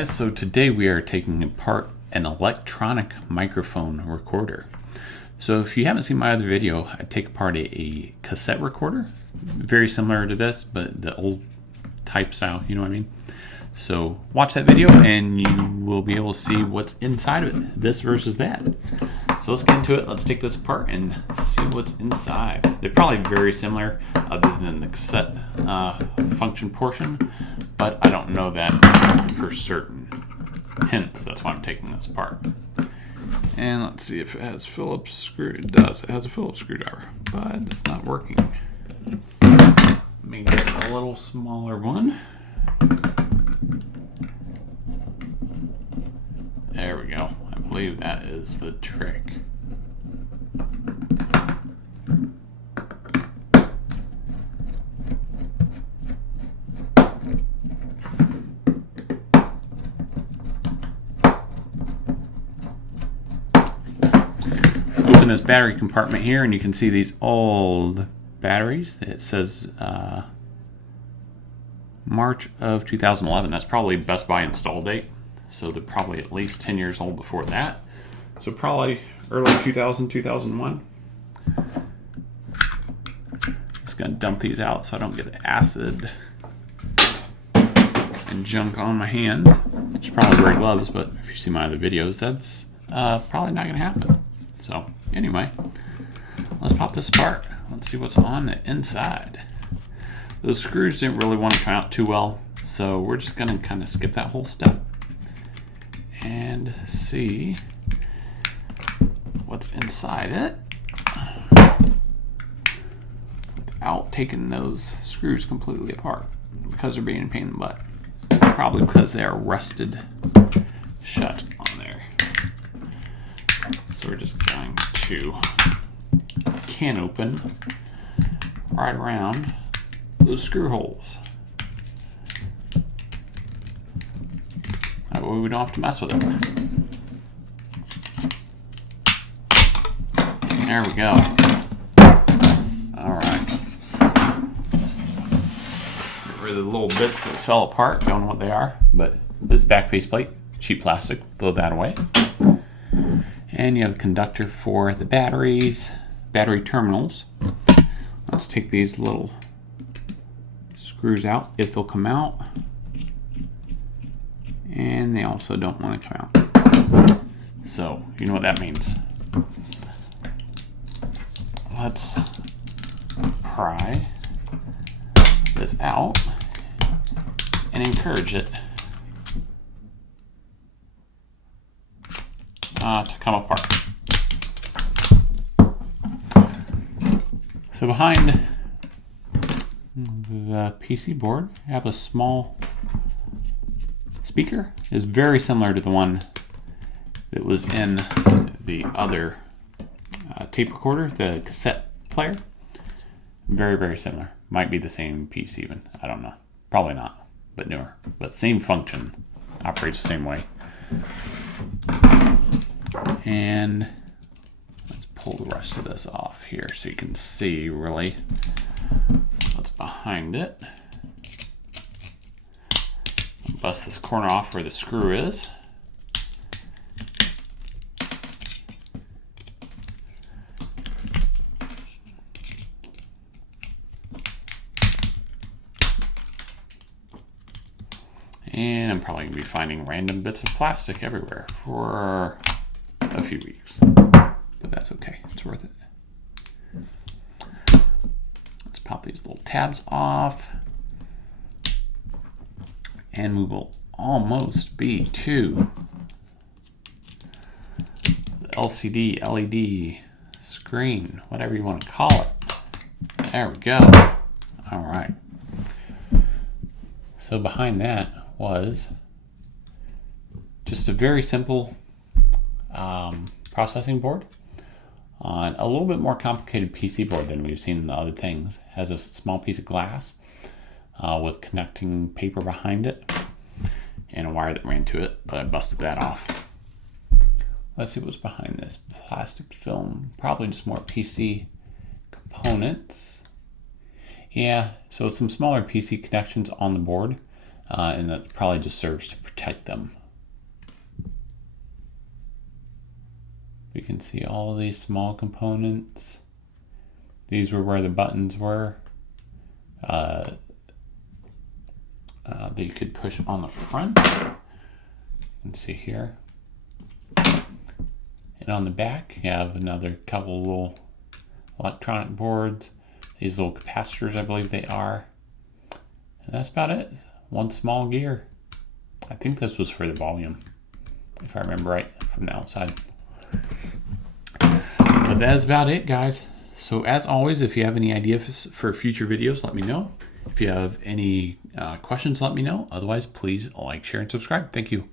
guys, so today we are taking apart an electronic microphone recorder. So if you haven't seen my other video, I take apart a cassette recorder, very similar to this, but the old type style, you know what I mean? So watch that video and you will be able to see what's inside of it, this versus that. So let's get into it. Let's take this apart and see what's inside. They're probably very similar other than the cassette function portion, but I don't know that for certain. Hence, that's why I'm taking this apart. And let's see if it has Phillips screw. It does. It has a Phillips screwdriver, but it's not working. Let me get a little smaller one. There we go. I believe that is the trick. Let's open this battery compartment here, and you can see these old batteries. It says March of 2011. That's probably Best Buy install date. So they're probably at least 10 years old before that. So probably early 2000, 2001. Just gonna dump these out so I don't get the acid and junk on my hands. I should probably wear gloves, but if you see my other videos, that's probably not gonna happen. So anyway, let's pop this apart. Let's see what's on the inside. Those screws didn't really want to come out too well, so we're just gonna kind of skip that whole step and see what's inside it without taking those screws completely apart because they're being a pain in the butt. Probably because they are rusted shut on there. So we're just going to can open right around those screw holes. That way we don't have to mess with it. There we go. Alright. Get rid of the little bits that fell apart. Don't know what they are, but this is back faceplate, cheap plastic. Throw that away. And you have a conductor for the batteries, battery terminals. Let's take these little screws out if they'll come out. And they also don't want to come out. So, you know what that means. Let's pry this out and encourage it to come apart. So behind the PC board, I have a small speaker. Is very similar to the one that was in the other tape recorder, the cassette player. Very, very similar. Might be the same piece even. I don't know. Probably not, but newer. But same function. Operates the same way. And let's pull the rest of this off here so you can see really what's behind it. Bust this corner off where the screw is. And I'm probably going to be finding random bits of plastic everywhere for a few weeks. But that's okay. It's worth it. Let's pop these little tabs off. And we will almost be to the LCD, LED, screen, whatever you want to call it. There we go. All right. So behind that was just a very simple processing board on a little bit more complicated PC board than we've seen in the other things. It has a small piece of glass with connecting paper behind it and a wire that ran to it, but I busted that off. Let's see what's behind this plastic film. Probably just more PC components. Yeah, so it's some smaller PC connections on the board. and that probably just serves to protect them. We can see all these small components. These were where the buttons were that you could push on the front. You can see here. And on the back, you have another couple little electronic boards. These little capacitors, I believe they are. And that's about it. One small gear. I think this was for the volume, if I remember right from the outside. But that's about it, guys. So as always, if you have any ideas for future videos, let me know. If you have any questions, let me know. Otherwise, please like, share, and subscribe. Thank you.